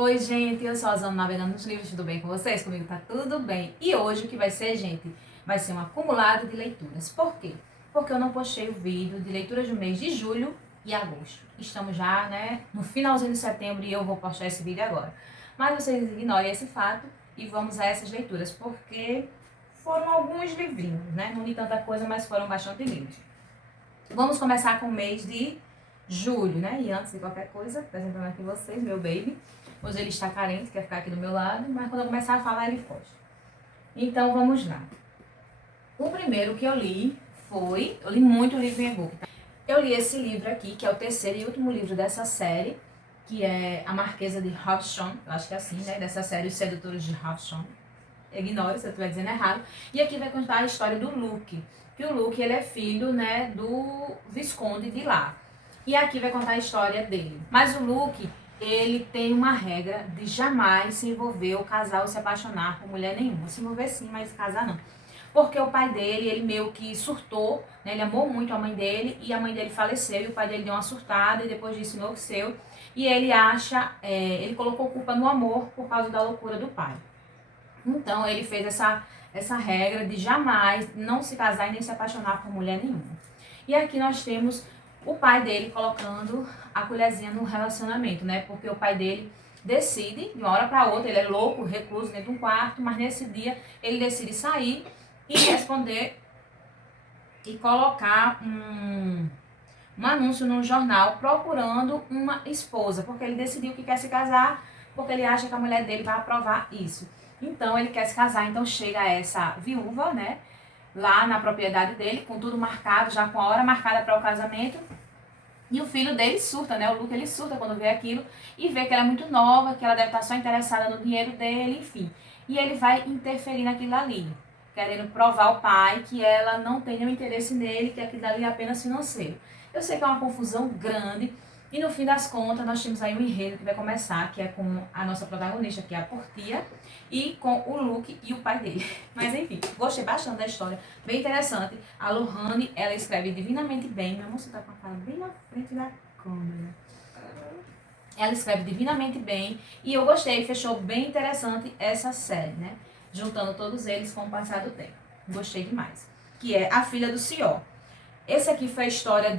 Oi, gente, eu sou a Zana navegando nos livros, tudo bem com vocês? Comigo tá tudo bem. E hoje o que vai ser, gente, vai ser um acumulado de leituras. Por quê? Porque eu não postei o vídeo de leituras do mês de julho e agosto. Estamos já, no finalzinho de setembro e eu vou postar esse vídeo agora. Mas vocês ignorem esse fato e vamos a essas leituras, porque foram alguns livrinhos, né? Não li tanta coisa, mas foram bastante livros. Vamos começar com o mês de julho, né? E antes de qualquer coisa, apresentando aqui vocês, meu baby. Hoje ele está carente, quer ficar aqui do meu lado, mas quando eu começar a falar, ele foge. Então, vamos lá. O primeiro que eu li eu li muito livro em e-book. Eu li esse livro aqui, que é o terceiro e último livro dessa série, que é A Marquesa de Havisham, eu acho que é assim, né? Dessa série, Os Sedutores de Havisham. Ignore se eu estiver dizendo errado. E aqui vai contar a história do Luke, que o Luke, ele é filho, né, do Visconde de lá. E aqui vai contar a história dele. Mas o Luke, ele tem uma regra de jamais se envolver ou casar ou se apaixonar por mulher nenhuma. Se envolver sim, mas casar não. Porque o pai dele, ele meio que surtou, né? Ele amou muito a mãe dele e a mãe dele faleceu e o pai dele deu uma surtada e depois disso enlouqueceu. E ele ele colocou culpa no amor por causa da loucura do pai. Então ele fez essa regra de jamais não se casar e nem se apaixonar por mulher nenhuma. E aqui nós temos o pai dele colocando a colherzinha no relacionamento, né? Porque o pai dele decide, de uma hora para outra, ele é louco, recluso dentro de um quarto, mas nesse dia ele decide sair e responder e colocar um anúncio no jornal procurando uma esposa, porque ele decidiu que quer se casar, porque ele acha que a mulher dele vai aprovar isso. Então ele quer se casar, então chega essa viúva, né? Lá na propriedade dele, com tudo marcado, já com a hora marcada para o casamento. E o filho dele surta, né? O Luke, ele surta quando vê aquilo e vê que ela é muito nova, que ela deve estar só interessada no dinheiro dele, enfim. E ele vai interferir naquilo ali, querendo provar ao pai que ela não tem nenhum interesse nele, que aquilo ali é apenas financeiro. Eu sei que é uma confusão grande e no fim das contas nós temos aí um enredo que vai começar, que é com a nossa protagonista, que é a Portia, e com o Luke e o pai dele. Mas enfim, gostei bastante da história, bem interessante. A Lohane, ela escreve divinamente bem. Minha moça tá com a cara bem na frente da câmera. Ela escreve divinamente bem e eu gostei, fechou bem interessante essa série, né? Juntando todos eles com o passar do tempo. Gostei demais. Que é A Filha do Senhor. Esse aqui foi a história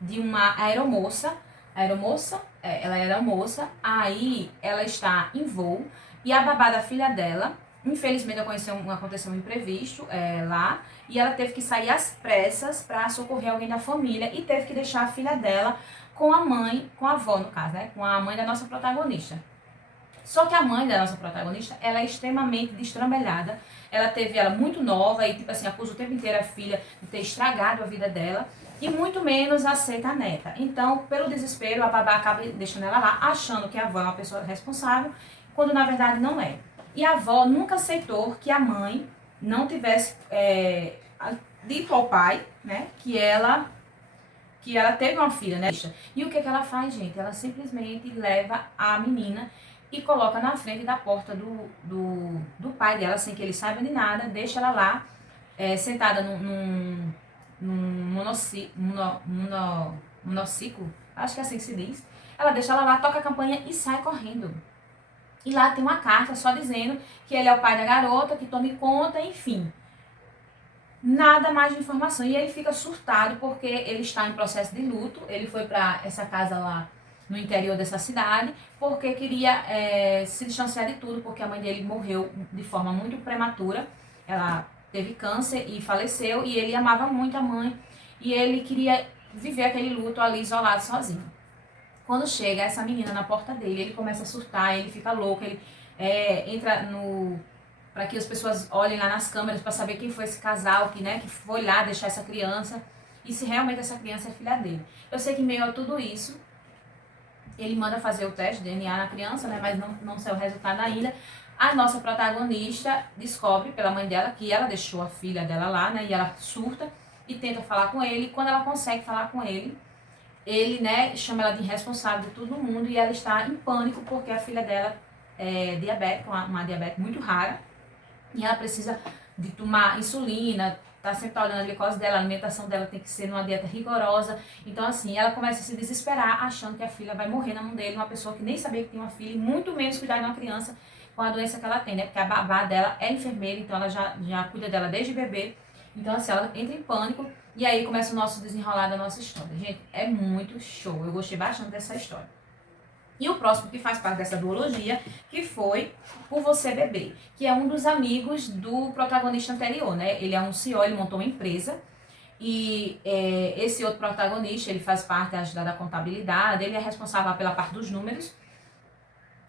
de uma aeromoça. Ela era moça, aí ela está em voo e a babá da filha dela, infelizmente aconteceu um imprevisto lá e ela teve que sair às pressas para socorrer alguém da família e teve que deixar a filha dela com a mãe, com a avó no caso, né, com a mãe da nossa protagonista. Só que a mãe da nossa protagonista, ela é extremamente destrambelhada. Ela teve ela muito nova e, tipo assim, acusa o tempo inteiro a filha de ter estragado a vida dela. E muito menos aceita a neta. Então, pelo desespero, a babá acaba deixando ela lá, achando que a avó é uma pessoa responsável, quando na verdade não é. E a avó nunca aceitou que a mãe não tivesse dito ao pai, né, que ela teve uma filha, né? E o que ela faz, gente? Ela simplesmente leva a menina e coloca na frente da porta do pai dela, sem que ele saiba de nada, deixa ela lá, sentada num monociclo, acho que é assim que se diz. Ela deixa ela lá, toca a campainha e sai correndo. E lá tem uma carta só dizendo que ele é o pai da garota, que tome conta, enfim. Nada mais de informação. E ele fica surtado porque ele está em processo de luto. Ele foi para essa casa lá no interior dessa cidade porque queria se distanciar de tudo, porque a mãe dele morreu de forma muito prematura. Ela teve câncer e faleceu e ele amava muito a mãe e ele queria viver aquele luto ali isolado, sozinho. Quando chega essa menina na porta dele, ele começa a surtar, ele fica louco, ele entra para que as pessoas olhem lá nas câmeras para saber quem foi esse casal que foi lá deixar essa criança e se realmente essa criança é filha dele. Eu sei que em meio a tudo isso, ele manda fazer o teste de DNA na criança, né, mas não saiu o resultado ainda. A nossa protagonista descobre pela mãe dela que ela deixou a filha dela lá, né, e ela surta e tenta falar com ele. Quando ela consegue falar com ele, né, chama ela de irresponsável de todo mundo e ela está em pânico porque a filha dela é diabética, uma diabetes muito rara, e ela precisa de tomar insulina, sempre olhando a glicose dela, a alimentação dela tem que ser numa dieta rigorosa. Então, assim, ela começa a se desesperar, achando que a filha vai morrer na mão dele, uma pessoa que nem sabia que tinha uma filha, e muito menos cuidar de uma criança com a doença que ela tem, né? Porque a babá dela é enfermeira, então ela já cuida dela desde bebê. Então, assim, ela entra em pânico e aí começa o nosso desenrolar da nossa história. Gente, é muito show. Eu gostei bastante dessa história. E o próximo que faz parte dessa duologia, que foi Por Você Bebê, que é um dos amigos do protagonista anterior, né? Ele é um CEO, ele montou uma empresa. E esse outro protagonista, ele faz parte da contabilidade, ele é responsável pela parte dos números.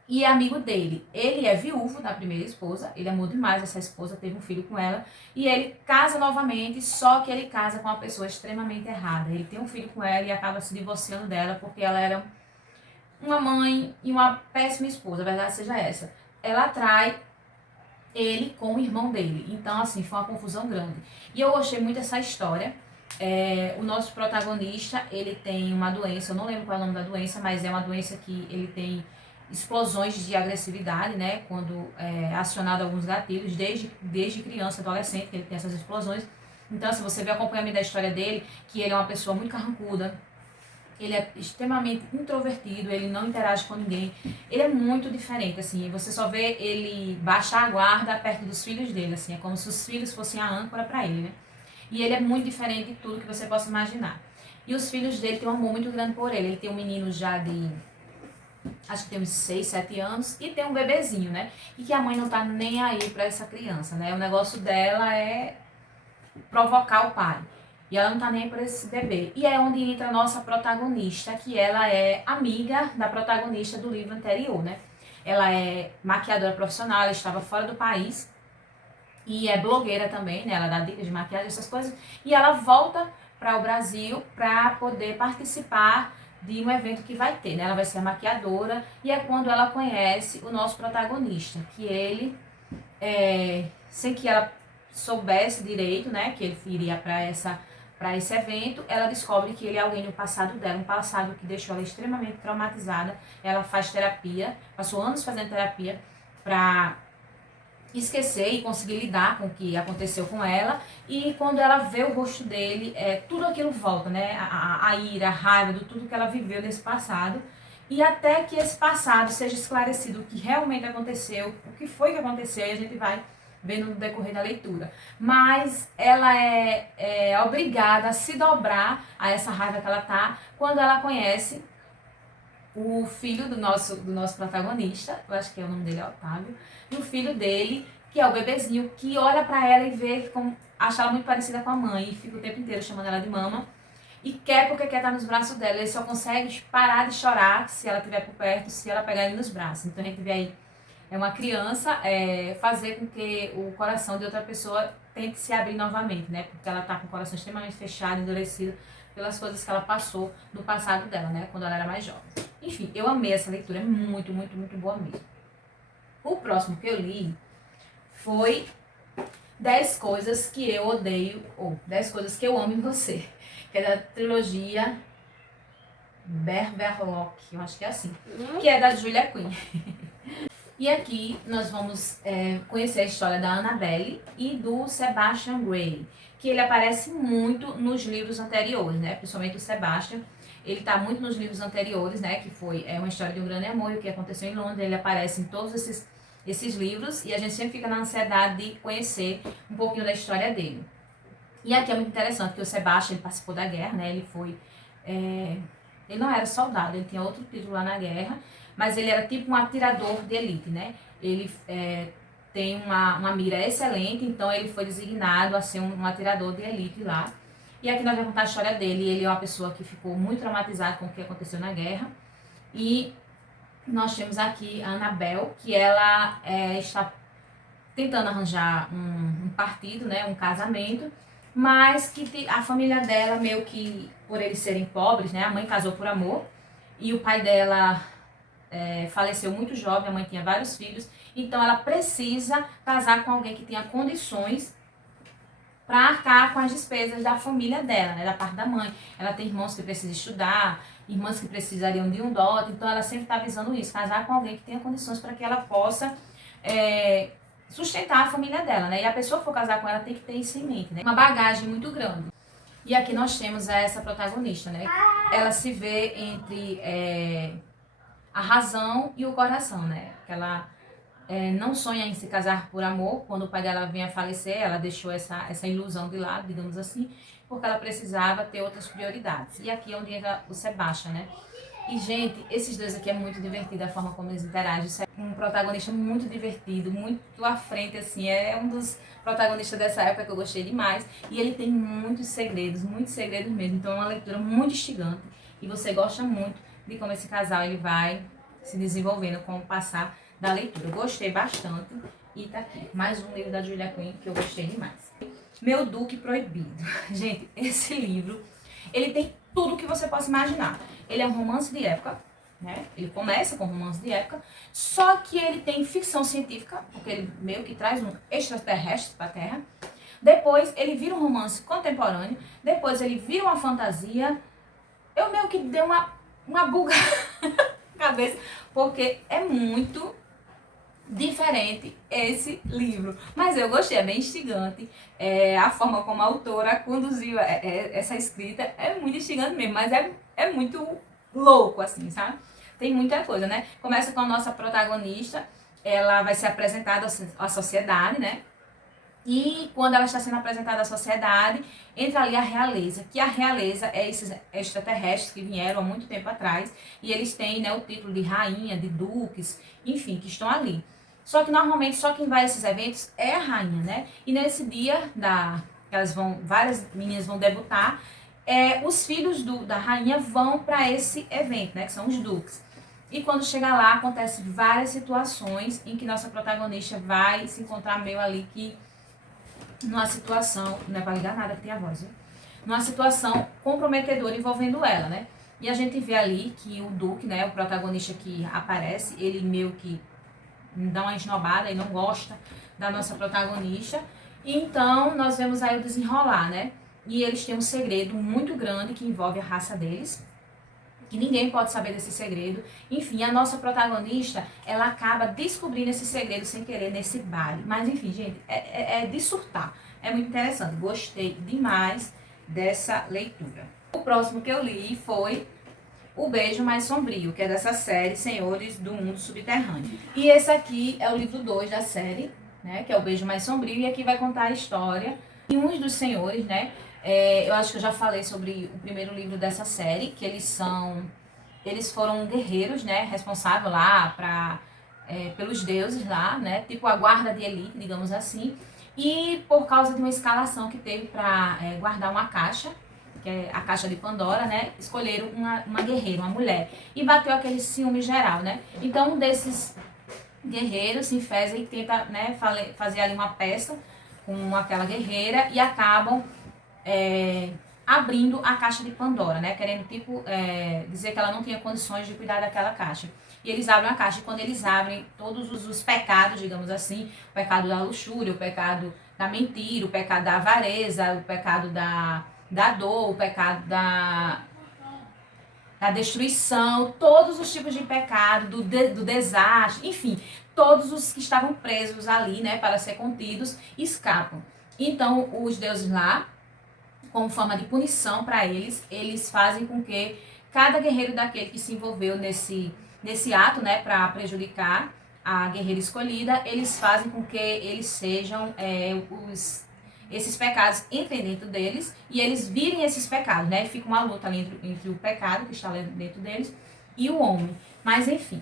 E é amigo dele. Ele é viúvo da primeira esposa, ele amou demais essa esposa, teve um filho com ela. E ele casa novamente, só que ele casa com uma pessoa extremamente errada. Ele tem um filho com ela e acaba se divorciando dela porque ela era uma mãe e uma péssima esposa, a verdade seja essa. Ela atrai ele com o irmão dele. Então, assim, foi uma confusão grande. E eu gostei muito dessa história. O nosso protagonista, ele tem uma doença, eu não lembro qual é o nome da doença, mas é uma doença que ele tem explosões de agressividade, né? Quando é acionado alguns gatilhos, desde criança, adolescente, que ele tem essas explosões. Então, assim, você vê o acompanhamento da história dele, que ele é uma pessoa muito carrancuda, ele é extremamente introvertido, ele não interage com ninguém. Ele é muito diferente, assim, você só vê ele baixar a guarda perto dos filhos dele, assim, é como se os filhos fossem a âncora para ele, né? E ele é muito diferente de tudo que você possa imaginar. E os filhos dele têm um amor muito grande por ele. Ele tem um menino já de, acho que tem uns 6, 7 anos, e tem um bebezinho, né? E que a mãe não tá nem aí pra essa criança, né? O negócio dela é provocar o pai. E ela não tá nem aí por esse bebê. E é onde entra a nossa protagonista, que ela é amiga da protagonista do livro anterior, né? Ela é maquiadora profissional, ela estava fora do país. E é blogueira também, né? Ela dá dicas de maquiagem, essas coisas. E ela volta para o Brasil para poder participar de um evento que vai ter, né? Ela vai ser a maquiadora. E é quando ela conhece o nosso protagonista, que ele, sem que ela soubesse direito, né? Que ele iria para esse evento, ela descobre que ele é alguém no passado dela, um passado que deixou ela extremamente traumatizada. Ela faz terapia, passou anos fazendo terapia para esquecer e conseguir lidar com o que aconteceu com ela. E quando ela vê o rosto dele, tudo aquilo volta, né? A ira, a raiva, de tudo que ela viveu nesse passado. E até que esse passado seja esclarecido o que realmente aconteceu, o que foi que aconteceu, e a gente vai vendo no decorrer da leitura. Mas ela é obrigada a se dobrar a essa raiva que ela tá quando ela conhece o filho do nosso protagonista, eu acho que o nome dele é Otávio, e o filho dele, que é o bebezinho, que olha pra ela e vê como acha ela muito parecida com a mãe, e fica o tempo inteiro chamando ela de mama, e quer porque quer estar nos braços dela. Ele só consegue parar de chorar se ela estiver por perto, se ela pegar ele nos braços. Então a gente vê aí, uma criança fazer com que o coração de outra pessoa tente se abrir novamente, né? Porque ela tá com o coração extremamente fechado, endurecido, pelas coisas que ela passou no passado dela, né? Quando ela era mais jovem. Enfim, eu amei essa leitura, é muito, muito, muito boa mesmo. O próximo que eu li foi 10 coisas que eu odeio, ou 10 coisas que eu amo em você, que é da trilogia Berberlock, eu acho que é assim, que é da Julia Quinn. E aqui nós vamos conhecer a história da Annabelle e do Sebastian Gray, que ele aparece muito nos livros anteriores, né? Principalmente o Sebastian, ele está muito nos livros anteriores, né? Que foi uma história de um grande amor e o que aconteceu em Londres. Ele aparece em todos esses livros e a gente sempre fica na ansiedade de conhecer um pouquinho da história dele. E aqui é muito interessante, porque o Sebastian, ele participou da guerra, né? Ele foi... ele não era soldado, ele tinha outro título lá na guerra, mas ele era tipo um atirador de elite, né? Ele tem uma mira excelente, então ele foi designado a ser um atirador de elite lá. E aqui nós vamos contar a história dele. Ele é uma pessoa que ficou muito traumatizada com o que aconteceu na guerra. E nós temos aqui a Annabelle, que ela está tentando arranjar um partido, né, um casamento, mas que a família dela, meio que, por eles serem pobres, né, a mãe casou por amor, e o pai dela faleceu muito jovem, a mãe tinha vários filhos, então ela precisa casar com alguém que tenha condições para arcar com as despesas da família dela, né, da parte da mãe. Ela tem irmãos que precisam estudar, irmãs que precisariam de um dote, então ela sempre está visando isso, casar com alguém que tenha condições para que ela possa sustentar a família dela, né? E a pessoa que for casar com ela tem que ter isso em mente, né? Uma bagagem muito grande. E aqui nós temos essa protagonista, né? Ela se vê entre a razão e o coração, né? Ela não sonha em se casar por amor. Quando o pai dela vinha a falecer, ela deixou essa ilusão de lado, digamos assim, porque ela precisava ter outras prioridades. E aqui é onde entra o Sebastian, né? E, gente, esses dois aqui é muito divertido a forma como eles interagem. Isso é um protagonista muito divertido, muito à frente, assim. É um dos protagonistas dessa época que eu gostei demais. E ele tem muitos segredos mesmo. Então é uma leitura muito instigante. E você gosta muito de como esse casal ele vai se desenvolvendo com o passar da leitura. Eu gostei bastante. E tá aqui, mais um livro da Julia Quinn que eu gostei demais. Meu Duque Proibido. Gente, esse livro, ele tem tudo que você possa imaginar. Ele é um romance de época, né? Ele começa com romance de época, só que ele tem ficção científica, porque ele meio que traz um extraterrestre para a Terra. Depois ele vira um romance contemporâneo, depois ele vira uma fantasia. Eu meio que dei uma buga na cabeça, porque é muito diferente esse livro. Mas eu gostei, é bem instigante. A forma como a autora conduziu essa escrita é muito instigante mesmo, mas é muito louco, assim, sabe? Tem muita coisa, né? Começa com a nossa protagonista, ela vai ser apresentada à sociedade, né? E quando ela está sendo apresentada à sociedade, entra ali a realeza, que a realeza é esses extraterrestres que vieram há muito tempo atrás, e eles têm, né, o título de rainha, de duques, enfim, que estão ali. Só que normalmente só quem vai a esses eventos é a rainha, né? E nesse dia várias meninas vão debutar, os filhos da rainha vão para esse evento, né? Que são os duques. E quando chega lá, acontecem várias situações em que nossa protagonista vai se encontrar meio ali que numa situação, não é pra ligar nada que tem a voz, viu? Numa situação comprometedora envolvendo ela, né? E a gente vê ali que o Duque, né, o protagonista que aparece, ele meio que dá uma esnobada e não gosta da nossa protagonista. E então nós vemos aí o desenrolar, né? E eles têm um segredo muito grande que envolve a raça deles, que ninguém pode saber desse segredo. Enfim, a nossa protagonista, ela acaba descobrindo esse segredo sem querer nesse baile. Mas enfim, gente, é de surtar. É muito interessante. Gostei demais dessa leitura. O próximo que eu li foi O Beijo Mais Sombrio, que é dessa série Senhores do Mundo Subterrâneo. E esse aqui é o livro 2 da série, né, que é O Beijo Mais Sombrio, e aqui vai contar a história de uns dos senhores, né? Eu acho que eu já falei sobre o primeiro livro dessa série, que eles foram guerreiros, né, responsáveis lá pelos deuses lá, né, tipo a guarda de elite, digamos assim, e por causa de uma escalação que teve para guardar uma caixa, que é a caixa de Pandora, né, escolheram uma guerreira, uma mulher, e bateu aquele ciúme geral, né. Então um desses guerreiros se enfesa e tenta, né, fazer ali uma peça com aquela guerreira e acabam abrindo a caixa de Pandora, né? Querendo, tipo, dizer que ela não tinha condições de cuidar daquela caixa. E eles abrem a caixa, e quando eles abrem todos os pecados, digamos assim, o pecado da luxúria, o pecado da mentira, o pecado da avareza, o pecado da dor, o pecado da destruição, todos os tipos de pecado, do desastre, enfim, todos os que estavam presos ali, né, para ser contidos, escapam. Então, os deuses lá, como forma de punição para eles fazem com que cada guerreiro daquele que se envolveu nesse ato, né, para prejudicar a guerreira escolhida, eles fazem com que eles sejam, esses pecados entrem dentro deles e eles virem esses pecados, né, fica uma luta ali entre o pecado que está dentro deles e o homem, mas enfim.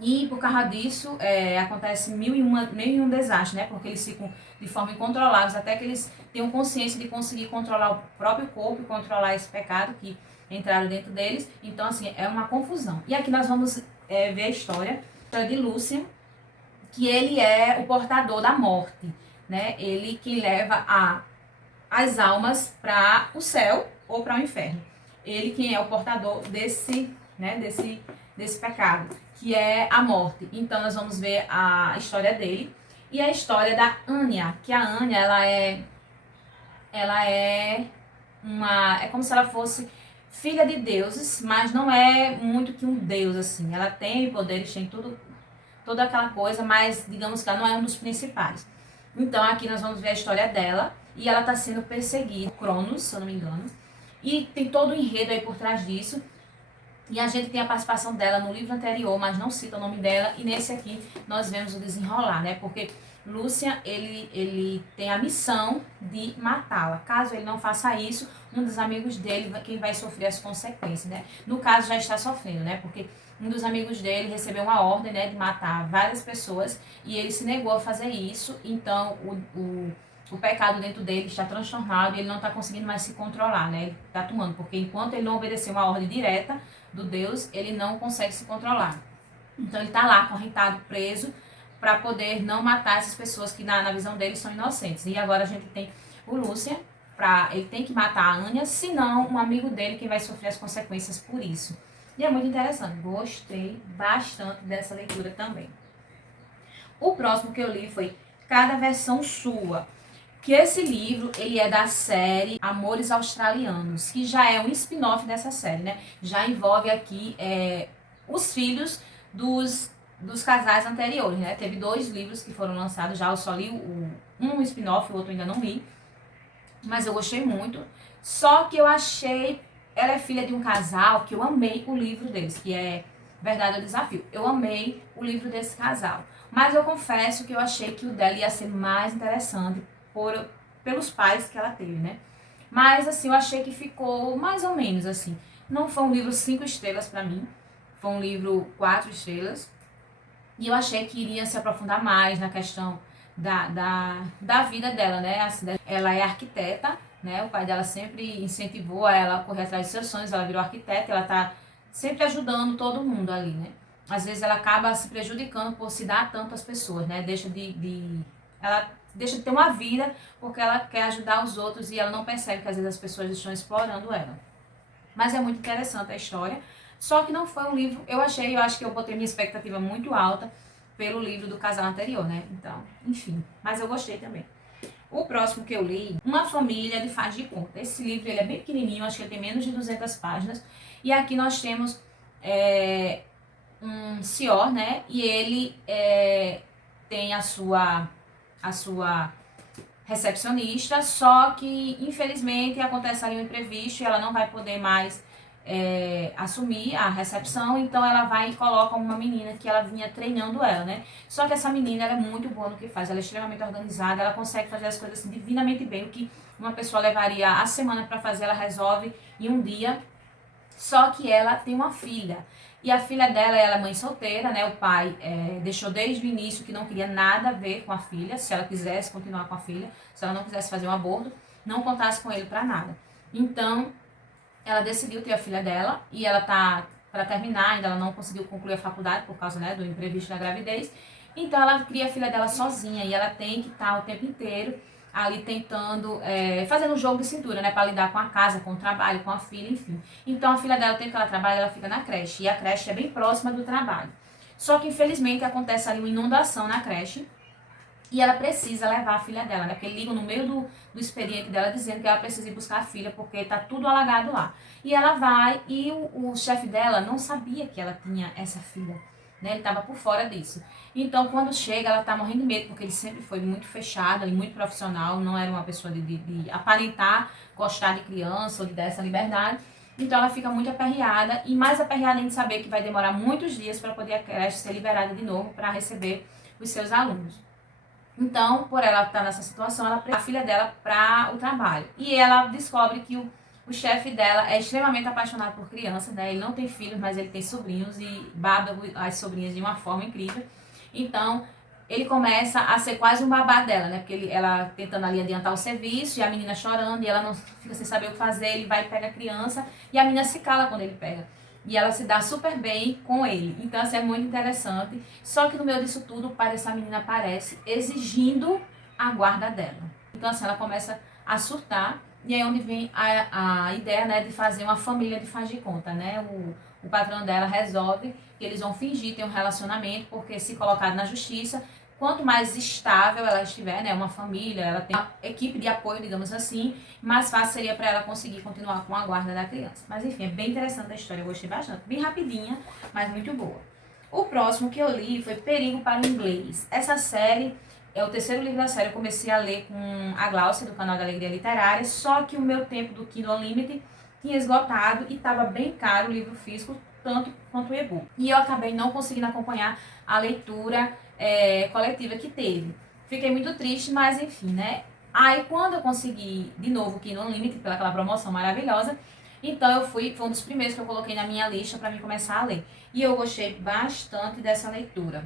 E por causa disso, acontece mil e um desastre, né? Porque eles ficam de forma incontroláveis, até que eles tenham consciência de conseguir controlar o próprio corpo e controlar esse pecado que entraram dentro deles. Então, assim, é uma confusão. E aqui nós vamos ver a história de Lúcian, que ele é o portador da morte, né? Ele que leva as almas para o céu ou para o inferno. Ele quem é o portador desse pecado, que é a morte. Então nós vamos ver a história dele e a história da Anya, que a Anya, ela é como se ela fosse filha de deuses, mas não é muito que um deus assim. Ela tem poderes, tem tudo toda aquela coisa, mas digamos que ela não é um dos principais. Então aqui nós vamos ver a história dela, e ela está sendo perseguida, Cronos, se eu não me engano, e tem todo o enredo aí por trás disso. E a gente tem a participação dela no livro anterior, mas não cita o nome dela. E nesse aqui nós vemos o desenrolar, né? Porque Lúcia, ele tem a missão de matá-la. Caso ele não faça isso, um dos amigos dele quem vai sofrer as consequências, né? No caso, já está sofrendo, né? Porque um dos amigos dele recebeu uma ordem, né, de matar várias pessoas e ele se negou a fazer isso. Então, o pecado dentro dele está transtornado e ele não está conseguindo mais se controlar, né? Ele está tomando, porque enquanto ele não obedecer uma ordem direta do Deus, ele não consegue se controlar. Então ele está lá acorrentado, preso, para poder não matar essas pessoas que na visão dele são inocentes. E agora a gente tem o Lúcia, ele tem que matar a Anya, senão um amigo dele quem vai sofrer as consequências por isso. E é muito interessante, gostei bastante dessa leitura também. O próximo que eu li foi Cada Versão Sua, que esse livro, ele é da série Amores Australianos, que já é um spin-off dessa série, né? Já envolve aqui os filhos dos casais anteriores, né? Teve 2 livros que foram lançados, já eu só li um spin-off, o outro ainda não li, mas eu gostei muito. Só que eu achei, ela é filha de um casal que eu amei o livro deles, que é Verdade ou Desafio. Eu amei o livro desse casal, mas eu confesso que eu achei que o dela ia ser mais interessante pelos pais que ela teve, né? Mas, assim, eu achei que ficou mais ou menos, assim. Não foi um livro 5 estrelas pra mim, foi um livro 4 estrelas. E eu achei que iria se aprofundar mais na questão da vida dela, né? Assim, ela é arquiteta, né? O pai dela sempre incentivou ela a correr atrás dos seus sonhos, ela virou arquiteta, ela tá sempre ajudando todo mundo ali, né? Às vezes ela acaba se prejudicando por se dar tanto às pessoas, né? Ela deixa de ter uma vida porque ela quer ajudar os outros e ela não percebe que às vezes as pessoas estão explorando ela. Mas é muito interessante a história. Só que não foi um livro, eu acho que eu botei minha expectativa muito alta pelo livro do casal anterior, né? Então, enfim, mas eu gostei também. O próximo que eu li, Uma Família de Faz de Conta. Esse livro ele é bem pequenininho, acho que ele tem menos de 200 páginas. E aqui nós temos um senhor, né? E ele tem a sua recepcionista, só que infelizmente acontece ali um imprevisto e ela não vai poder mais assumir a recepção, então ela vai e coloca uma menina que ela vinha treinando ela, né? Só que essa menina ela é muito boa no que faz, ela é extremamente organizada, ela consegue fazer as coisas assim, divinamente bem, o que uma pessoa levaria a semana para fazer, ela resolve em um dia. Só que ela tem uma filha. E a filha dela, ela é mãe solteira, né? O pai deixou desde o início que não queria nada a ver com a filha. Se ela quisesse continuar com a filha, se ela não quisesse fazer um aborto, não contasse com ele para nada. Então, ela decidiu ter a filha dela e ela tá para terminar, ainda ela não conseguiu concluir a faculdade por causa, né, do imprevisto da gravidez. Então, ela cria a filha dela sozinha e ela tem que estar o tempo inteiro ali tentando, fazendo um jogo de cintura, né, para lidar com a casa, com o trabalho, com a filha, enfim. Então a filha dela, o tempo que ela trabalha, ela fica na creche, e a creche é bem próxima do trabalho. Só que infelizmente acontece ali uma inundação na creche, e ela precisa levar a filha dela, né, porque ligam no meio do expediente dela dizendo que ela precisa ir buscar a filha, porque tá tudo alagado lá. E ela vai, e o chefe dela não sabia que ela tinha essa filha, né, ele estava por fora disso. Então, quando chega, ela tá morrendo de medo, porque ele sempre foi muito fechado, muito profissional, não era uma pessoa de aparentar gostar de criança ou de dar essa liberdade. Então, ela fica muito aperreada, e mais aperreada em saber que vai demorar muitos dias para poder a creche ser liberada de novo para receber os seus alunos. Então, por ela estar nessa situação, ela leva a filha dela para o trabalho. E ela descobre que o chefe dela é extremamente apaixonado por crianças, né? Ele não tem filhos, mas ele tem sobrinhos e baba as sobrinhas de uma forma incrível. Então, ele começa a ser quase um babá dela, né? Porque ela tentando ali adiantar o serviço e a menina chorando e ela não fica sem saber o que fazer, ele vai e pega a criança e a menina se cala quando ele pega. E ela se dá super bem com ele. Então, assim, é muito interessante. Só que no meio disso tudo, o pai dessa menina aparece exigindo a guarda dela. Então, assim, ela começa a surtar. E aí é onde vem a ideia, né, de fazer uma família de faz de conta, né? O patrão dela resolve que eles vão fingir ter um relacionamento, porque se colocado na justiça, quanto mais estável ela estiver, né, uma família, ela tem uma equipe de apoio, digamos assim, mais fácil seria para ela conseguir continuar com a guarda da criança. Mas enfim, é bem interessante a história, eu gostei bastante. Bem rapidinha, mas muito boa. O próximo que eu li foi Perigo para o Inglês. Essa série é o terceiro livro da série. Eu comecei a ler com a Glaucia, do canal da Alegria Literária, só que o meu tempo do Kindle Unlimited tinha esgotado e estava bem caro o livro físico, tanto quanto o e-book. E eu acabei não conseguindo acompanhar a leitura coletiva que teve. Fiquei muito triste, mas enfim, né? Aí quando eu consegui de novo o Kindle Unlimited, pelaquela promoção maravilhosa, então foi um dos primeiros que eu coloquei na minha lista para mim começar a ler. E eu gostei bastante dessa leitura.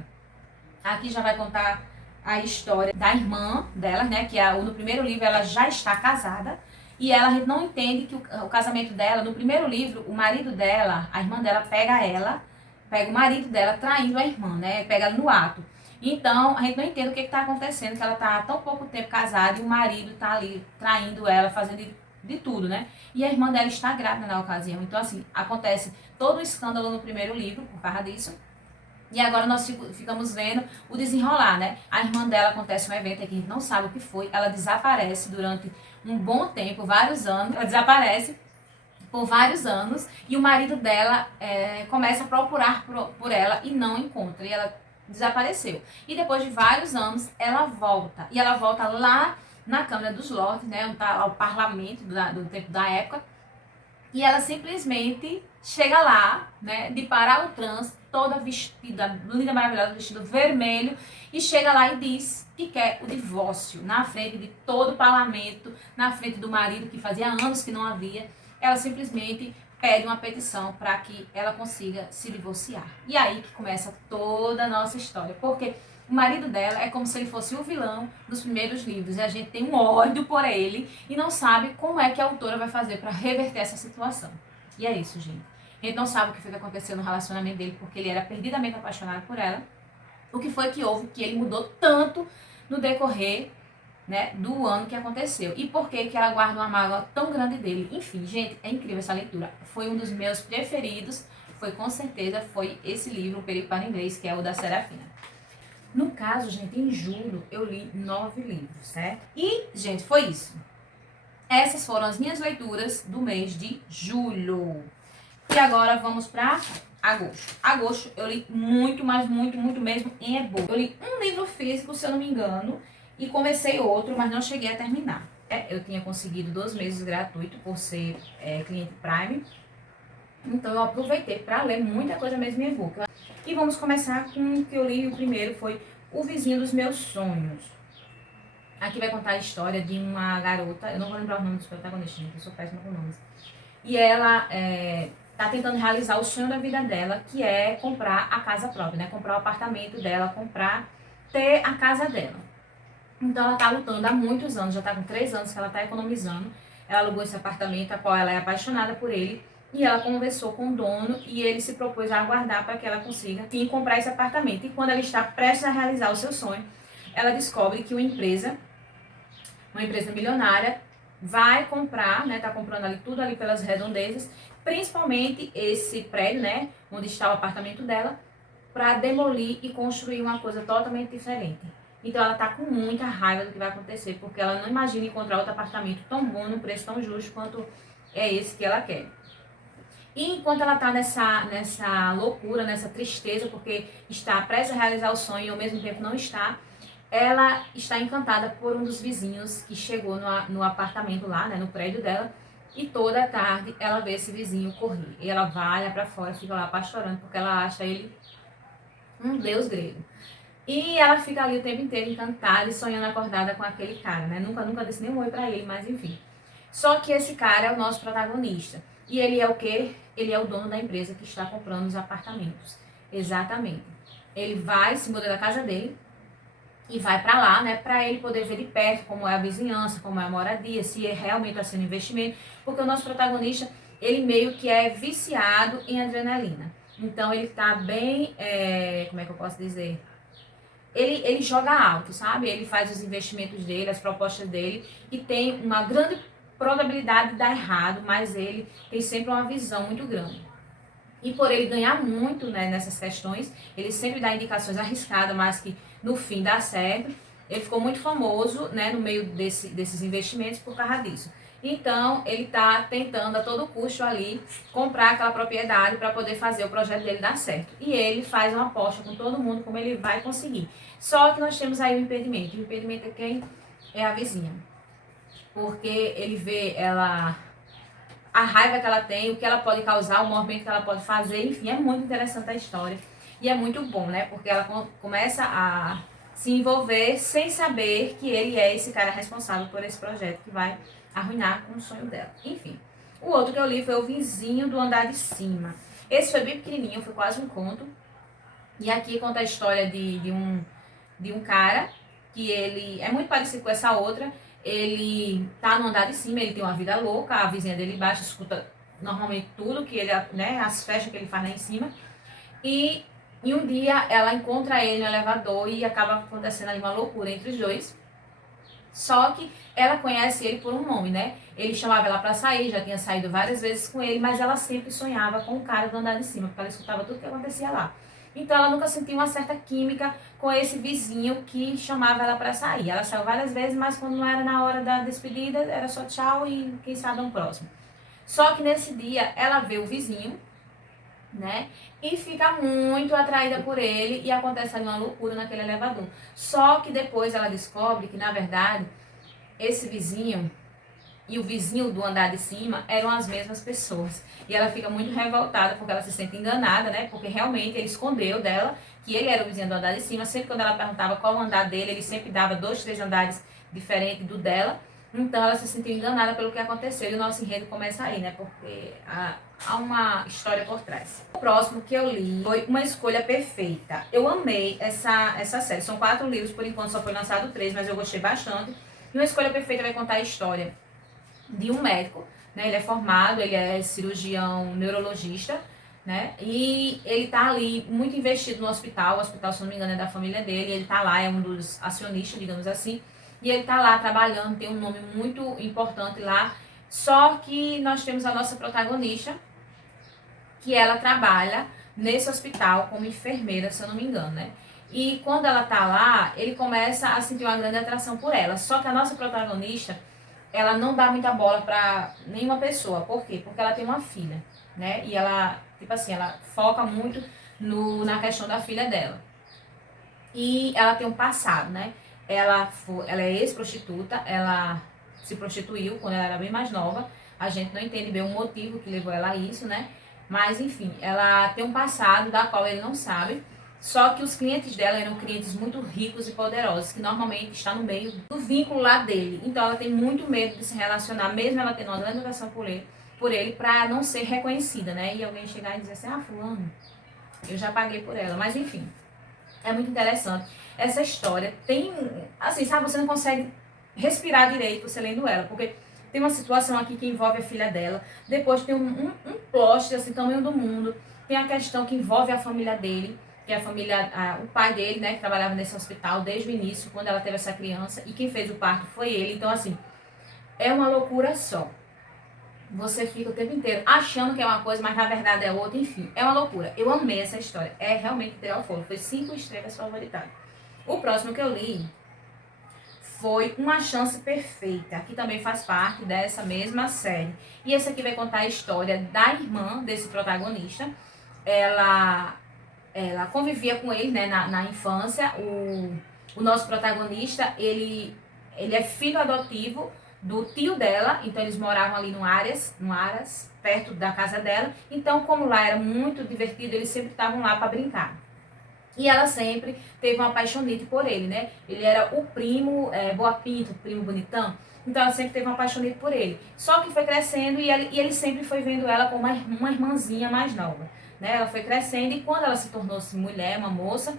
Aqui já vai contar a história da irmã dela, né? Que no primeiro livro ela já está casada. E ela não entende que o casamento dela, no primeiro livro, o marido dela, a irmã dela pega o marido dela traindo a irmã, né? Pega ela no ato. Então, a gente não entende o que está acontecendo, que ela está há tão pouco tempo casada e o marido está ali traindo ela, fazendo de tudo, né? E a irmã dela está grávida na ocasião. Então, assim, acontece todo o escândalo no primeiro livro, por causa disso. E agora nós ficamos vendo o desenrolar, né? A irmã dela acontece um evento que a gente não sabe o que foi. Ela desaparece durante um bom tempo, vários anos. Ela desaparece por vários anos e o marido dela começa a procurar por ela e não encontra. E ela desapareceu. E depois de vários anos, ela volta. E ela volta lá na Câmara dos Lordes, né? Onde está lá o parlamento do tempo da época. E ela simplesmente chega lá, né, de parar o trânsito, toda vestida, linda, maravilhosa, vestido vermelho, e chega lá e diz que quer o divórcio, na frente de todo o parlamento, na frente do marido, que fazia anos que não havia. Ela simplesmente pede uma petição para que ela consiga se divorciar. E aí que começa toda a nossa história, porque o marido dela é como se ele fosse o vilão dos primeiros livros. E a gente tem um ódio por ele e não sabe como é que a autora vai fazer para reverter essa situação. E é isso, gente. A gente não sabe o que foi que aconteceu no relacionamento dele, porque ele era perdidamente apaixonado por ela. O que foi que houve que ele mudou tanto no decorrer, né, do ano que aconteceu. E por que ela guarda uma mágoa tão grande dele. Enfim, gente, é incrível essa leitura. Foi um dos meus preferidos. Com certeza, foi esse livro, O Perigo para o Inglês, que é o da Serafina. No caso, gente, em julho eu li 9 livros, certo? E, gente, foi isso. Essas foram as minhas leituras do mês de julho. E agora vamos para agosto. Agosto eu li muito, mas muito, muito mesmo em e-book. Eu li um livro físico, se eu não me engano, e comecei outro, mas não cheguei a terminar. Eu tinha conseguido 2 meses gratuito por ser cliente Prime. Então eu aproveitei para ler muita coisa mesmo em e-book. E vamos começar com o que eu li. O primeiro foi O Vizinho dos Meus Sonhos. Aqui vai contar a história de uma garota, eu não vou lembrar o nome dos protagonistas, eu sou péssima com nomes. E ela tá tentando realizar o sonho da vida dela, que é comprar a casa própria, né? Comprar o apartamento dela, ter a casa dela. Então ela tá lutando há muitos anos, já tá com 3 anos que ela tá economizando. Ela alugou esse apartamento, a qual ela é apaixonada por ele. E ela conversou com o dono e ele se propôs a aguardar para que ela consiga, enfim, comprar esse apartamento. E quando ela está prestes a realizar o seu sonho, ela descobre que uma empresa milionária, vai comprar, né, tá comprando ali tudo ali pelas redondezas, principalmente esse prédio, né, onde está o apartamento dela, para demolir e construir uma coisa totalmente diferente. Então ela tá com muita raiva do que vai acontecer, porque ela não imagina encontrar outro apartamento tão bom, num preço tão justo quanto é esse que ela quer. E enquanto ela tá nessa loucura, nessa tristeza, porque está prestes a realizar o sonho e ao mesmo tempo não está, ela está encantada por um dos vizinhos que chegou no apartamento lá, né, no prédio dela, e toda tarde ela vê esse vizinho correr. E ela vai lá pra fora, fica lá pastorando, porque ela acha ele um deus grego. E ela fica ali o tempo inteiro encantada e sonhando acordada com aquele cara, né? Nunca disse nem um oi pra ele, mas enfim. Só que esse cara é o nosso protagonista. E ele é o quê? Ele é o dono da empresa que está comprando os apartamentos. Exatamente. Ele vai, se muda da casa dele e vai pra lá, né? Pra ele poder ver de perto como é a vizinhança, como é a moradia, se realmente está sendo investimento. Porque o nosso protagonista, ele meio que é viciado em adrenalina. Então ele tá bem, como é que eu posso dizer? Ele joga alto, sabe? Ele faz os investimentos dele, as propostas dele, e tem uma grande probabilidade de dar errado, mas ele tem sempre uma visão muito grande. E por ele ganhar muito, né, nessas questões, ele sempre dá indicações arriscadas, mas que no fim dá certo. Ele ficou muito famoso, né, no meio desses investimentos por causa disso. Então, ele está tentando a todo custo ali comprar aquela propriedade para poder fazer o projeto dele dar certo. E ele faz uma aposta com todo mundo como ele vai conseguir. Só que nós temos aí o impedimento. O impedimento é quem? É a vizinha. Porque ele vê ela, a raiva que ela tem, o que ela pode causar, o movimento que ela pode fazer. Enfim, é muito interessante a história. E é muito bom, né? Porque ela começa a se envolver sem saber que ele é esse cara responsável por esse projeto que vai arruinar com o sonho dela. Enfim, o outro que eu li foi O Vizinho do Andar de Cima. Esse foi bem pequenininho, foi quase um conto. E aqui conta a história de um cara que ele é muito parecido com essa outra. Ele tá no andar de cima, ele tem uma vida louca, a vizinha dele embaixo escuta normalmente tudo que ele, né, as festas que ele faz lá em cima. E um dia ela encontra ele no elevador e acaba acontecendo ali uma loucura entre os dois. Só que ela conhece ele por um nome, né? Ele chamava ela pra sair, já tinha saído várias vezes com ele, mas ela sempre sonhava com o cara do andar de cima, porque ela escutava tudo que acontecia lá. Então ela nunca sentiu uma certa química com esse vizinho que chamava ela pra sair. Ela saiu várias vezes, mas quando não era na hora da despedida, era só tchau e quem sabe um próximo. Só que nesse dia ela vê o vizinho, né? E fica muito atraída por ele e acontece ali uma loucura naquele elevador. Só que depois ela descobre que, na verdade, esse vizinho e o vizinho do andar de cima eram as mesmas pessoas. E ela fica muito revoltada porque ela se sente enganada, né? Porque realmente ele escondeu dela que ele era o vizinho do andar de cima. Sempre quando ela perguntava qual o andar dele, ele sempre dava 2, 3 andares diferentes do dela. Então ela se sentiu enganada pelo que aconteceu. E o nosso enredo começa aí, né? Porque há uma história por trás. O próximo que eu li foi Uma Escolha Perfeita. Eu amei essa série. São 4 livros, por enquanto só foi lançado 3, mas eu gostei bastante. E Uma Escolha Perfeita vai contar a história de um médico, né? Ele é formado, ele é cirurgião neurologista, né? E ele tá ali muito investido no hospital. O hospital, se não me engano, é da família dele. Ele tá lá, é um dos acionistas, digamos assim. E ele tá lá trabalhando, tem um nome muito importante lá. Só que nós temos a nossa protagonista, que ela trabalha nesse hospital como enfermeira, se eu não me engano, né? E quando ela tá lá, ele começa a sentir uma grande atração por ela. Só que a nossa protagonista, ela não dá muita bola pra nenhuma pessoa. Por quê? Porque ela tem uma filha, né? E ela, tipo assim, ela foca muito na questão da filha dela. E ela tem um passado, né? Ela é ex-prostituta, ela se prostituiu quando ela era bem mais nova. A gente não entende bem o motivo que levou ela a isso, né? Mas, enfim, ela tem um passado da qual ele não sabe. Só que os clientes dela eram clientes muito ricos e poderosos, que normalmente está no meio do vínculo lá dele. Então ela tem muito medo de se relacionar, mesmo ela tendo uma grande atração por ele, para não ser reconhecida, né? E alguém chegar e dizer assim, fulano, eu já paguei por ela. Mas enfim, é muito interessante. Essa história tem, assim, sabe, você não consegue respirar direito você lendo ela, porque tem uma situação aqui que envolve a filha dela, depois tem um plot, assim, tamanho do mundo, tem a questão que envolve a família dele, que é a família, o pai dele, né, que trabalhava nesse hospital desde o início, quando ela teve essa criança, e quem fez o parto foi ele. Então, assim, é uma loucura só. Você fica o tempo inteiro achando que é uma coisa, mas na verdade é outra. Enfim, é uma loucura. Eu amei essa história. É realmente tirar o fogo. Foi 5 estrelas favoritadas. O próximo que eu li foi Uma Chance Perfeita, que também faz parte dessa mesma série. E esse aqui vai contar a história da irmã desse protagonista. Ela convivia com ele, né, na infância. O nosso protagonista, ele é filho adotivo do tio dela, então eles moravam ali no Aras, perto da casa dela. Então, como lá era muito divertido, eles sempre estavam lá para brincar. E ela sempre teve uma paixonite por ele, né? Ele era o primo Boa Pinto, o primo bonitão. Então ela sempre teve uma paixonite por ele. Só que foi crescendo e ele sempre foi vendo ela como uma irmãzinha mais nova, né? Ela foi crescendo e quando ela se tornou-se mulher, uma moça,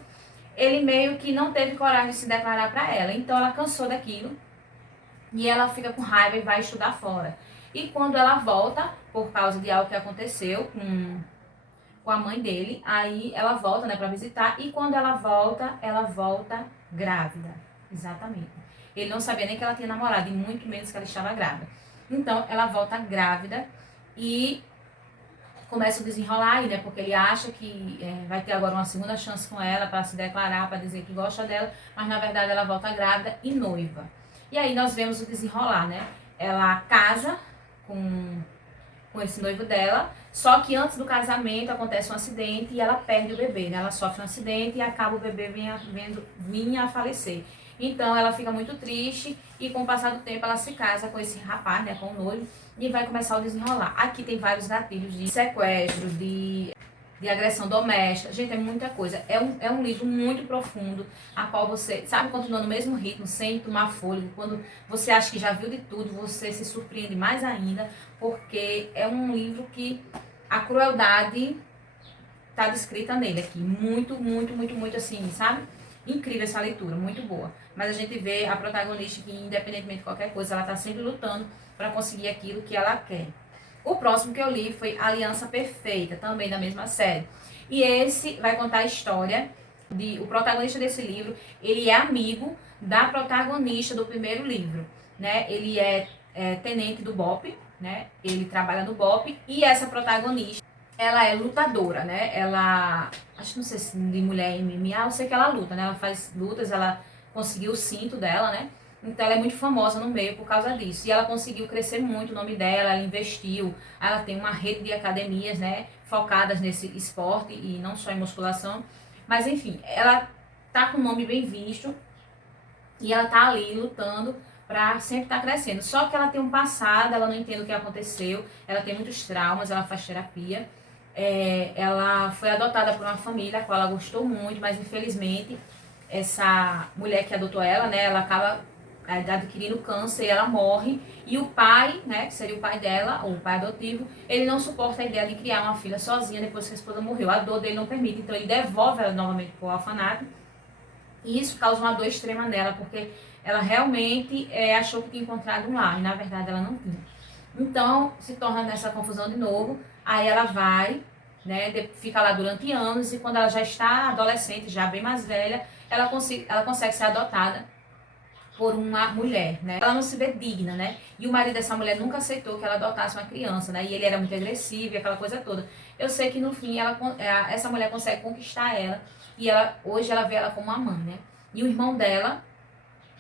ele meio que não teve coragem de se declarar para ela. Então ela cansou daquilo e ela fica com raiva e vai estudar fora. E quando ela volta, por causa de algo que aconteceu com a mãe dele, aí ela volta, né, pra visitar, e quando ela volta grávida. Exatamente. Ele não sabia nem que ela tinha namorado, e muito menos que ela estava grávida. Então, ela volta grávida e começa a desenrolar aí, né, porque ele acha que vai ter agora uma segunda chance com ela para se declarar, para dizer que gosta dela, mas na verdade ela volta grávida e noiva. E aí nós vemos o desenrolar, né? ela casa com esse noivo dela, só que antes do casamento acontece um acidente e ela perde o bebê, né? Ela sofre um acidente e acaba o bebê vinha a falecer. Então ela fica muito triste e com o passar do tempo ela se casa com esse rapaz, né, com o noivo, e vai começar o desenrolar. Aqui tem vários gatilhos de sequestro, de agressão doméstica. Gente, é muita coisa. É um livro muito profundo, a qual você, sabe, continua no mesmo ritmo, sem tomar fôlego. Quando você acha que já viu de tudo, você se surpreende mais ainda, porque é um livro que a crueldade tá descrita nele aqui. Muito, muito, muito, muito assim, sabe? Incrível essa leitura, muito boa. Mas a gente vê a protagonista que, independentemente de qualquer coisa, ela tá sempre lutando para conseguir aquilo que ela quer. O próximo que eu li foi Aliança Perfeita, também da mesma série. E esse vai contar a história o protagonista desse livro, ele é amigo da protagonista do primeiro livro, né? Ele é tenente do BOPE, né? Ele trabalha no BOPE e essa protagonista, ela é lutadora, né? Ela, acho que não sei se de mulher MMA, eu sei que ela luta, né? Ela faz lutas, ela conseguiu o cinto dela, né? Então ela é muito famosa no meio por causa disso. E ela conseguiu crescer muito o nome dela, ela investiu, ela tem uma rede de academias, né, focadas nesse esporte e não só em musculação. Mas enfim, ela tá com o nome bem visto e ela tá ali lutando pra sempre estar crescendo. Só que ela tem um passado, ela não entende o que aconteceu, ela tem muitos traumas, ela faz terapia. Ela foi adotada por uma família a qual ela gostou muito, mas infelizmente essa mulher que adotou ela, né, ela acaba adquirindo câncer e ela morre. E o pai, né, que seria o pai dela, ou o pai adotivo, ele não suporta a ideia de criar uma filha sozinha depois que a esposa morreu. A dor dele não permite, então ele devolve ela novamente para o orfanato. E isso causa uma dor extrema nela, porque ela realmente achou que tinha encontrado um lar, e na verdade ela não tinha. Então, se torna nessa confusão de novo, aí ela vai, né, fica lá durante anos, e quando ela já está adolescente, já bem mais velha, ela consegue ser adotada por uma mulher, né? Ela não se vê digna, né? E o marido dessa mulher nunca aceitou que ela adotasse uma criança, né? E ele era muito agressivo e aquela coisa toda. Eu sei que no fim essa mulher consegue conquistar ela e hoje ela vê ela como uma mãe, né? E o irmão dela,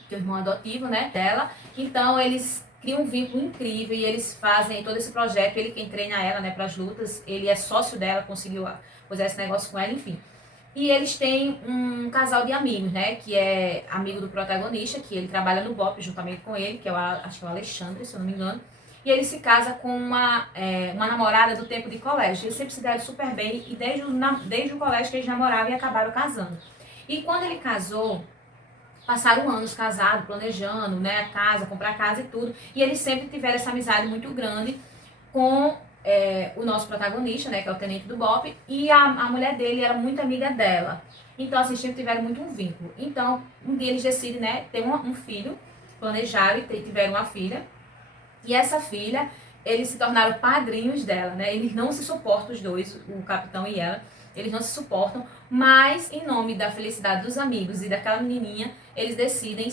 que é o irmão adotivo, né, dela, então eles criam um vínculo incrível e eles fazem todo esse projeto. Ele quem treina ela, né, para as lutas, ele é sócio dela, conseguiu fazer esse negócio com ela, enfim. E eles têm um casal de amigos, né? Que é amigo do protagonista, que ele trabalha no BOPE juntamente com ele, que é acho que é o Alexandre, se eu não me engano. E ele se casa com uma namorada do tempo de colégio. Eles sempre se deram super bem e desde o colégio que eles namoravam e acabaram casando. E quando ele casou, passaram anos casados, planejando, né, a casa, comprar casa e tudo. E eles sempre tiveram essa amizade muito grande com o nosso protagonista, né, que é o tenente do BOPE, e a mulher dele era muito amiga dela. Então, assim, sempre tiveram muito um vínculo. Então, um dia eles decidem, né, ter um filho, planejaram e tiveram uma filha. E essa filha, eles se tornaram padrinhos dela, né? Eles não se suportam, os dois, o capitão e ela, eles não se suportam, mas em nome da felicidade dos amigos e daquela menininha, eles decidem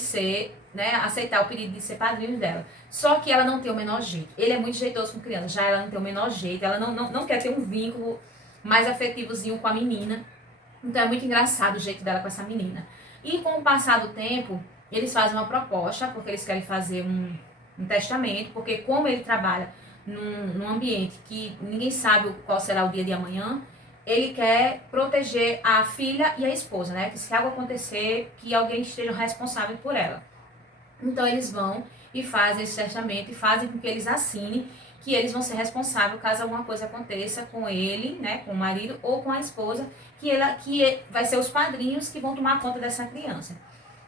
aceitar o pedido de ser padrinhos dela. Só que ela não tem o menor jeito. Ele é muito jeitoso com criança, já ela não tem o menor jeito, ela não quer ter um vínculo mais afetivozinho com a menina. Então é muito engraçado o jeito dela com essa menina. E com o passar do tempo, eles fazem uma proposta, porque eles querem fazer um testamento, porque como ele trabalha num ambiente que ninguém sabe qual será o dia de amanhã, ele quer proteger a filha e a esposa, né? Que se algo acontecer, que alguém esteja responsável por ela. Então eles vão e fazem esse testamento e fazem com que eles assinem que eles vão ser responsáveis caso alguma coisa aconteça com ele, né, com o marido ou com a esposa, que vai ser os padrinhos que vão tomar conta dessa criança.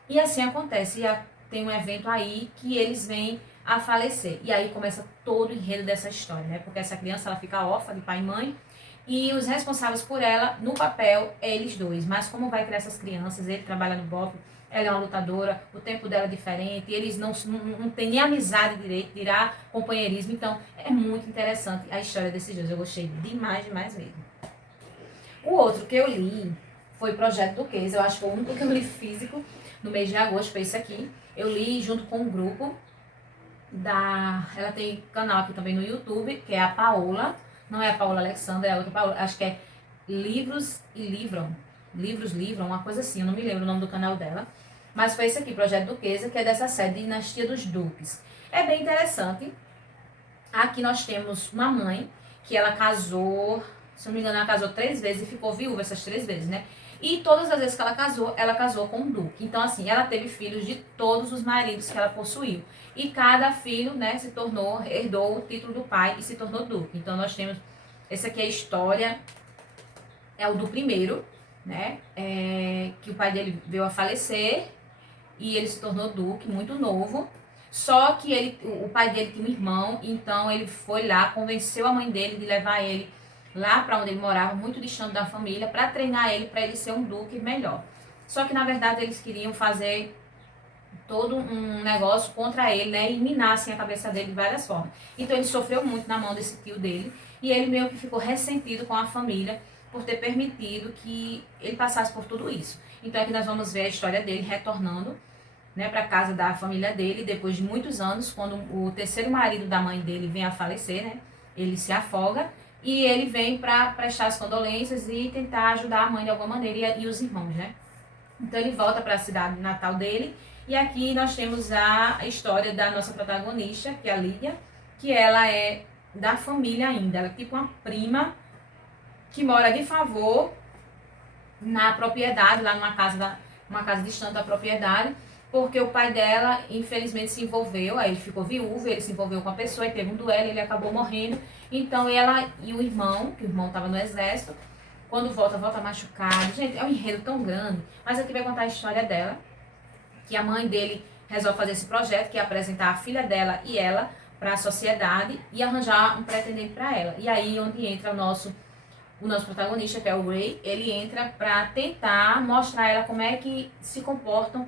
E assim acontece, tem um evento aí que eles vêm a falecer. E aí começa todo o enredo dessa história, né? Porque essa criança ela fica órfã de pai e mãe, e os responsáveis por ela, no papel, é eles dois. Mas como vai criar essas crianças, ele trabalha no BOPE, ela é uma lutadora, o tempo dela é diferente, eles não têm nem amizade direito, dirá companheirismo. Então, é muito interessante a história desses dois. Eu gostei demais, demais mesmo. O outro que eu li foi Projeto Duquesa. Eu acho que foi o único que eu li físico no mês de agosto, foi esse aqui. Eu li junto com um grupo ela tem canal aqui também no YouTube, que é a Paola. Não é a Paola Alexandra, é a outra Paola. Acho que é Livros e Livram. Livros Livram, uma coisa assim, eu não me lembro o nome do canal dela. mas foi esse aqui, Projeto Duquesa, que é dessa série Dinastia dos Duques. É bem interessante. Aqui nós temos uma mãe que ela casou, se não me engano, ela casou 3 vezes e ficou viúva essas 3 vezes, né? E todas as vezes que ela casou com um duque. Então, assim, ela teve filhos de todos os maridos que ela possuiu. E cada filho, né, herdou o título do pai e se tornou duque. Então, nós temos, essa aqui é a história, é o do primeiro, né? Que o pai dele veio a falecer e ele se tornou duque muito novo. Só que o pai dele tinha um irmão, então ele foi lá, convenceu a mãe dele de levar ele lá para onde ele morava, muito distante da família, para treinar ele, para ele ser um duque melhor. Só que na verdade eles queriam fazer todo um negócio contra ele, né, e minar assim, a cabeça dele de várias formas. Então ele sofreu muito na mão desse tio dele, e ele meio que ficou ressentido com a família por ter permitido que ele passasse por tudo isso. Então aqui nós vamos ver a história dele retornando, né, para casa da família dele, depois de muitos anos, quando o terceiro marido da mãe dele vem a falecer, né, ele se afoga, e ele vem para prestar as condolências e tentar ajudar a mãe de alguma maneira e os irmãos, né. Então ele volta para a cidade natal dele, e aqui nós temos a história da nossa protagonista, que é a Lídia, que ela é da família ainda, ela é tipo uma prima que mora de favor na propriedade, lá uma casa distante da propriedade, porque o pai dela, infelizmente, se envolveu, aí ele ficou viúvo, ele se envolveu com a pessoa e teve um duelo, ele acabou morrendo. Então ela e o irmão, que o irmão estava no exército, quando volta machucado. Gente, é um enredo tão grande, mas aqui vai contar a história dela, que a mãe dele resolve fazer esse projeto, que é apresentar a filha dela e ela para a sociedade e arranjar um pretendente para ela. E aí onde entra o nosso protagonista, que é o Ray, ele entra para tentar mostrar a ela como é que se comportam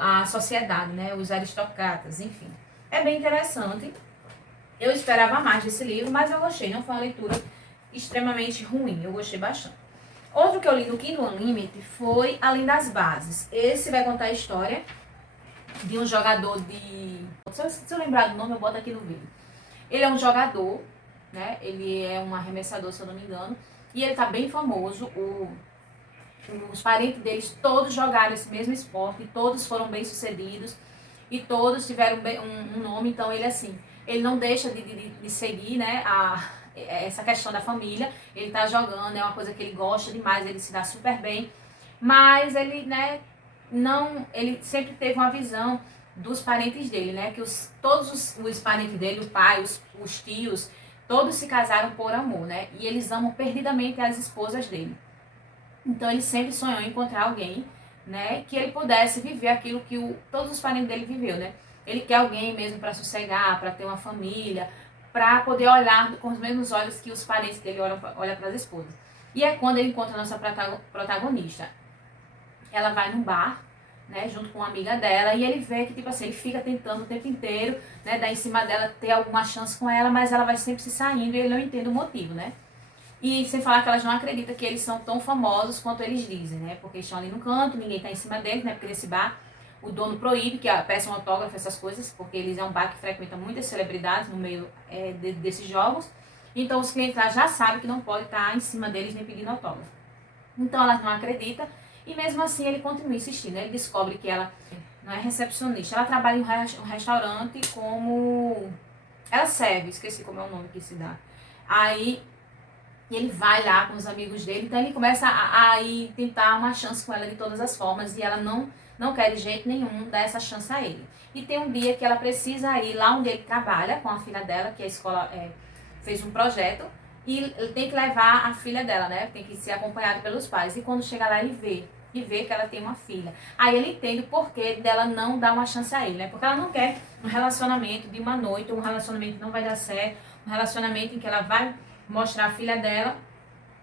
a sociedade, né, os aristocratas, enfim. É bem interessante. Eu esperava mais desse livro, mas eu gostei. Não foi uma leitura extremamente ruim, eu gostei bastante. Outro que eu li no Kindle Unlimited foi Além das Bases. Esse vai contar a história de um jogador de... Se eu lembrar do nome, eu boto aqui no vídeo. Ele é um jogador, né? Ele é um arremessador, se eu não me engano. E ele tá bem famoso. Os parentes deles todos jogaram esse mesmo esporte. E todos foram bem sucedidos. E todos tiveram um nome. Então ele, assim, ele não deixa de seguir, né, essa questão da família. Ele tá jogando, é uma coisa que ele gosta demais. Ele se dá super bem. Mas ele, né, ele sempre teve uma visão dos parentes dele, né? Que todos os parentes dele, o pai, os tios, todos se casaram por amor, né? E eles amam perdidamente as esposas dele. Então ele sempre sonhou em encontrar alguém, né? Que ele pudesse viver aquilo que todos os parentes dele viveu, né? Ele quer alguém mesmo para sossegar, para ter uma família, para poder olhar com os mesmos olhos que os parentes dele olham para as esposas. E é quando ele encontra a nossa protagonista. Ela vai num bar, né, junto com uma amiga dela, e ele vê que, tipo assim, ele fica tentando o tempo inteiro, né, dar em cima dela, ter alguma chance com ela, mas ela vai sempre se saindo e ele não entende o motivo, né. E sem falar que elas não acreditam que eles são tão famosos quanto eles dizem, né, porque eles estão ali no canto, ninguém tá em cima deles, né, porque nesse bar o dono proíbe que peça um autógrafo, essas coisas, porque eles é um bar que frequenta muitas celebridades no meio desses jogos, então os clientes lá já sabem que não pode estar em cima deles nem pedindo autógrafo. Então elas não acreditam. E mesmo assim ele continua insistindo. Ele descobre que ela não é recepcionista. Ela trabalha em um restaurante como... Ela serve, esqueci como é o nome que se dá. Aí ele vai lá com os amigos dele. Então ele começa a ir tentar uma chance com ela de todas as formas. E ela não quer de jeito nenhum dar essa chance a ele. E tem um dia que ela precisa ir lá onde ele trabalha com a filha dela, que a escola fez um projeto. E ele tem que levar a filha dela, né? Tem que ser acompanhado pelos pais. E quando chega lá, ele vê que ela tem uma filha. Aí ele entende o porquê dela não dar uma chance a ele, né? Porque ela não quer um relacionamento de uma noite, um relacionamento que não vai dar certo, um relacionamento em que ela vai mostrar a filha dela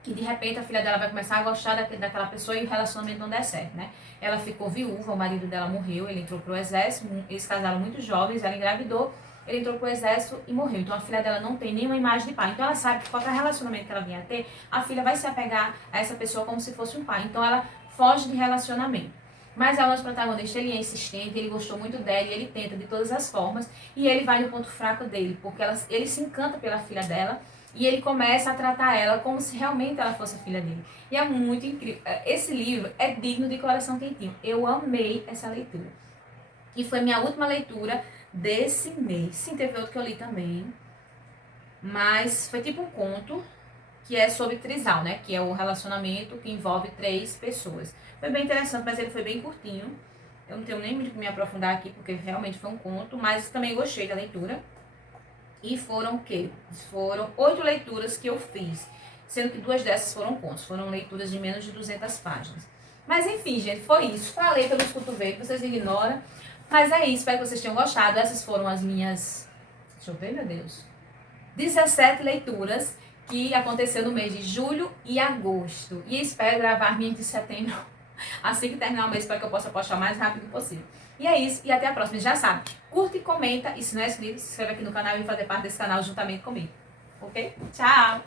e de repente a filha dela vai começar a gostar daquela pessoa e o relacionamento não der certo, né? Ela ficou viúva, o marido dela morreu, ele entrou pro exército, eles casaram muito jovens, ela engravidou, ele entrou pro exército e morreu. Então a filha dela não tem nenhuma imagem de pai. Então ela sabe que qualquer relacionamento que ela vinha a ter, a filha vai se apegar a essa pessoa como se fosse um pai. Então ela foge de relacionamento. Mas o nosso protagonista, ele é insistente, ele gostou muito dela e ele tenta de todas as formas. E ele vai no ponto fraco dele, porque ele se encanta pela filha dela E ele começa a tratar ela como se realmente ela fosse a filha dele. E é muito incrível. Esse livro é digno de coração quentinho. Eu amei essa leitura. E foi minha última leitura desse mês. Sim, teve outro que eu li também. Mas foi tipo um conto que é sobre trisal, né? Que é o relacionamento que envolve 3 pessoas. Foi bem interessante, mas ele foi bem curtinho. Eu não tenho nem muito que me aprofundar aqui, porque realmente foi um conto. Mas também gostei da leitura. E foram o quê? Foram 8 leituras que eu fiz, sendo que 2 dessas foram contos. Foram leituras de menos de 200 páginas. Mas enfim, gente, foi isso. Falei pelos cotovelos, vocês ignoram. Mas é isso, espero que vocês tenham gostado. Essas foram as minhas... Deixa eu ver, meu Deus. 17 leituras que aconteceu no mês de julho e agosto. E espero gravar minha de setembro assim que terminar o mês para que eu possa postar o mais rápido possível. E é isso, e até a próxima. Já sabe, curte, comenta e se não é inscrito, se inscreve aqui no canal e fazer parte desse canal juntamente comigo. Ok? Tchau!